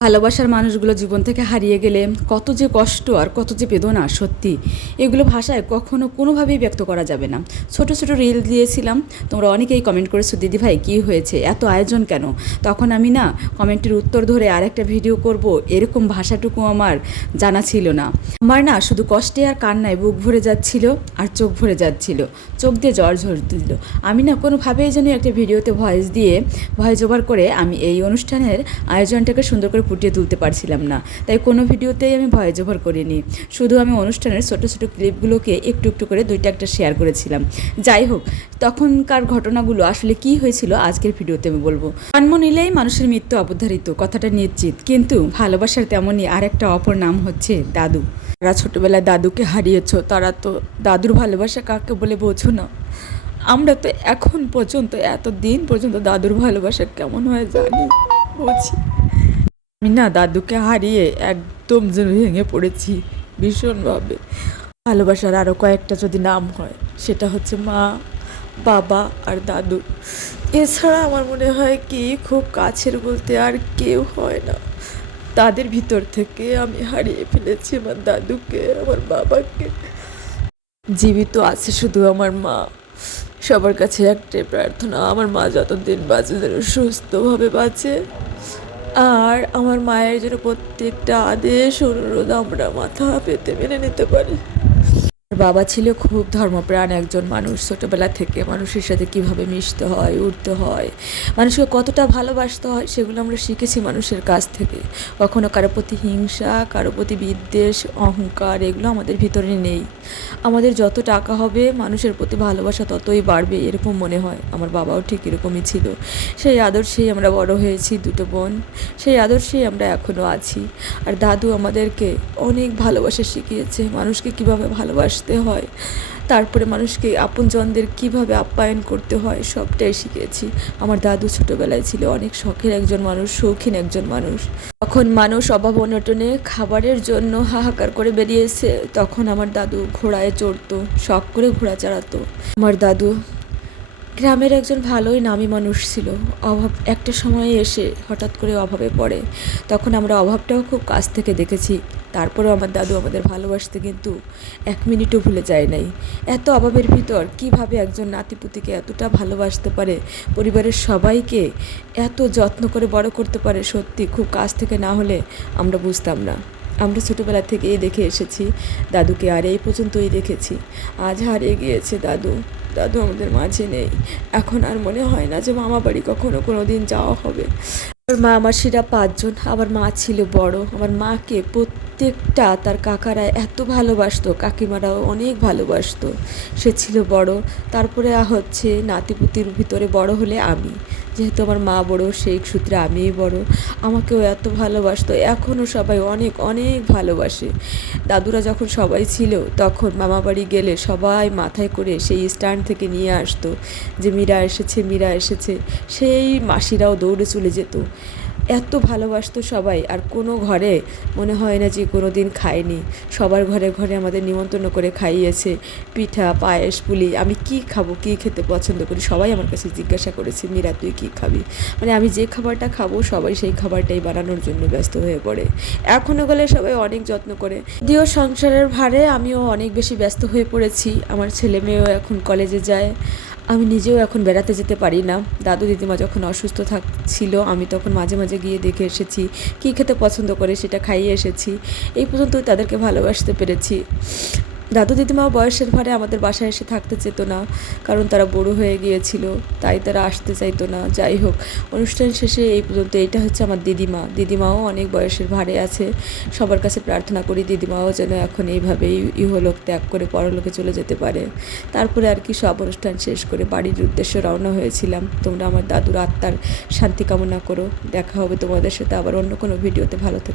ভালোবাসার মানুষগুলো জীবন থেকে হারিয়ে গেলে কত যে কষ্ট আর কত যে বেদনা, সত্যি এগুলো ভাষায় কখনো কোনোভাবেই ব্যক্ত করা যাবে না। ছোট ছোট রিল দিয়েছিলাম, তোমরা অনেকেই কমেন্ট করেছো, দিদি ভাই কী হয়েছে, এত আয়োজন কেন? তখন আমি না কমেন্টের উত্তর ধরে আরেকটা ভিডিও করব এরকম ভাষাটুকু আমার জানা ছিল না। আমার না শুধু কষ্টে আর কান্নায় বুক ভরে যাচ্ছিল আর চোখ ভরে যাচ্ছিল, চোখ দিয়ে জ্বর ঝরছিল। আমি না কোনোভাবেই যেন একটা ভিডিওতে ভয়েস ওভার করে আমি এই অনুষ্ঠানের আয়োজনটাকে সুন্দর করে ফুটিয়ে তুলতে পারছিলাম না। তাই কোনো ভিডিওতেই আমি ভয়েস ওভার করিনি, শুধু আমি অনুষ্ঠানের ছোটো ছোটো ক্লিপগুলোকে একটু একটু করে দুইটা একটা শেয়ার করেছিলাম। যাই হোক, তখনকার ঘটনাগুলো আসলে কি হয়েছিল আজকের ভিডিওতে আমি বলবো। জন্ম নিলেই মানুষের মৃত্যু অবধারিত, কথাটা নিশ্চিত, কিন্তু ভালোবাসার তেমনই আরেকটা অপর নাম হচ্ছে দাদু। যারা ছোটোবেলায় দাদুকে হারিয়েছ তারা তো দাদুর ভালোবাসা কাকে বলে বোঝো না। আমরা তো এখন পর্যন্ত, এত দিন পর্যন্ত দাদুর ভালোবাসা কেমন হয় জানি, বুঝি। আমি না দাদুকে হারিয়ে একদম যেন ভেঙে পড়েছি ভীষণভাবে। ভালোবাসার আরও কয়েকটা যদি নাম হয়, সেটা হচ্ছে মা, বাবা আর দাদু। এছাড়া আমার মনে হয় কি খুব কাছের বলতে আর কেউ হয় না। তাদের ভিতর থেকে আমি হারিয়ে ফেলেছি আমার দাদুকে, আমার বাবাকে। জীবিত আছে শুধু আমার মা। সবার কাছে একটাই প্রার্থনা, আমার মা যতদিন বাঁচে যেন সুস্থভাবে বাঁচে, আর আমার মায়ের যেন প্রত্যেকটা আদেশ অনুরোধ আমরা মাথা পেতে মেনে নিতে পারি। বাবা ছিল খুব ধর্মপ্রাণ একজন মানুষ। ছোটোবেলা থেকে মানুষের সাথে কিভাবে মিশতে হয়, উঠতে হয়, মানুষকে কতটা ভালোবাসতে হয়, সেগুলো আমরা শিখেছি মানুষের কাছ থেকে। কখনো কারো প্রতি হিংসা, কারো প্রতি বিদ্বেষ, অহংকার এগুলো আমাদের ভিতরে নেই। আমাদের যত টাকা হবে মানুষের প্রতি ভালোবাসা ততই বাড়বে, এরকম মনে হয়। আমার বাবাও ঠিক এরকমই ছিল। সেই আদর্শেই আমরা বড় হয়েছি, দুটো বোন। সেই আদর্শেই আমরা এখনও আছি। আর দাদু আমাদেরকে অনেক ভালোবাসা শিখিয়েছে, মানুষকে কিভাবে ভালোবাসতে হয়, তারপরে মানুষকে আপনজনদের কিভাবে আপ্যায়ন করতে হয়, সবটাই শিখেছি। আমার দাদু ছোটোবেলায় ছিল অনেক শখের একজন মানুষ, শৌখিন একজন মানুষ। তখন মানুষ অভাব অনটনে খাবারের জন্য হাহাকার করে বেরিয়েছে, তখন আমার দাদু ঘোড়ায় চড়তো, শখ করে ঘোড়া চড়াতো। আমার দাদু গ্রামের একজন ভালোই নামী মানুষ ছিল। অভাব একটা সময়ে এসে হঠাৎ করে অভাবে পড়ে, তখন আমরা অভাবটাও খুব কাছ থেকে দেখেছি। তারপরেও আমার দাদু আমাদের ভালোবাসতে কিন্তু এক মিনিটও ভুলে যায় নাই। এত অভাবের ভিতর কিভাবে একজন নাতিপুতিকে এতটা ভালোবাসতে পারে, পরিবারের সবাইকে এত যত্ন করে বড় করতে পারে, সত্যি খুব কাছ থেকে না হলে আমরা বুঝতাম না। আমরা ছোটোবেলা থেকেই দেখে এসেছি দাদুকে, আর এই পর্যন্তই দেখেছি। আজ হারিয়ে গিয়েছে দাদু। দাদু আমাদের মাঝে নেই। এখন আর মনে হয় না যে মামা বাড়ি কখনো কোনো দিন যাওয়া হবে। আমার মা মাসিরা 5 জন, আমার মা ছিল বড়। আমার মাকে প্রত্যেকটা তার কাকারা এত ভালোবাসতো, কাকিমারাও অনেক ভালোবাসতো। সে ছিল বড়। তারপরে হচ্ছে নাতিপুতির ভিতরে বড় হলে আমি, যেহেতু আমার মা বড় সেই সূত্রে আমিই বড়। আমাকেও এত ভালোবাসতো, এখনও সবাই অনেক অনেক ভালোবাসে। দাদুরা যখন সবাই ছিল তখন মামা বাড়ি গেলে সবাই মাথায় করে সেই স্ট্যান্ড থেকে নিয়ে আসতো যে মীরা এসেছে, মীরা এসেছে। সেই মাসিরাও দৌড়ে চলে যেত। এত ভালোবাসতো সবাই, আর কোনো ঘরে মনে হয় না যে কোনো দিন খায়নি। সবার ঘরে ঘরে আমাদের নিমন্ত্রণ করে খাইয়েছে, পিঠা, পায়েস, পুলি। আমি কি খাবো, কী খেতে পছন্দ করি, সবাই আমার কাছে জিজ্ঞাসা করেছে, মীরা তুই কী খাবি? মানে আমি যে খাবারটা খাবো সবাই সেই খাবারটাই বানানোর জন্য ব্যস্ত হয়ে পড়ে। এখনও গেলে সবাই অনেক যত্ন করে। যদিও সংসারের ভারে আমিও অনেক বেশি ব্যস্ত হয়ে পড়েছি। আমার ছেলে মেয়েও এখন কলেজে যায়, আমি নিজেও এখন বেড়াতে যেতে পারি না। দাদু দিদিমা যখন অসুস্থ ছিল আমি তখন মাঝে মাঝে গিয়ে দেখে এসেছি, কী খেতে পছন্দ করে সেটা খাইয়ে এসেছি। এই পর্যন্ত তাদেরকে ভালোবাসতে পেরেছি। দাদু দিদিমাও বয়সের ভারে আমাদের বাসায় এসে থাকতে চেত না, কারণ তারা বড় হয়ে গিয়েছিল, তাই তারা আসতে চাইতো না। যাই হোক, অনুষ্ঠান শেষে এই পর্যন্ত। এইটা হচ্ছে আমার দিদিমাও অনেক বয়সের ভারে আছে। সবার কাছে প্রার্থনা করি দিদিমাও যেন এখন এইভাবেই ইহলোক ত্যাগ করে পরলোকে চলে যেতে পারে। তারপরে আর কি সব অনুষ্ঠান শেষ করে বাড়ির উদ্দেশ্যে রওনা হয়েছিলাম। তোমরা আমার দাদুর আত্মার শান্তি কামনা করো। দেখা হবে তোমাদের সাথে আবার অন্য কোনো ভিডিওতে। ভালো থেকো।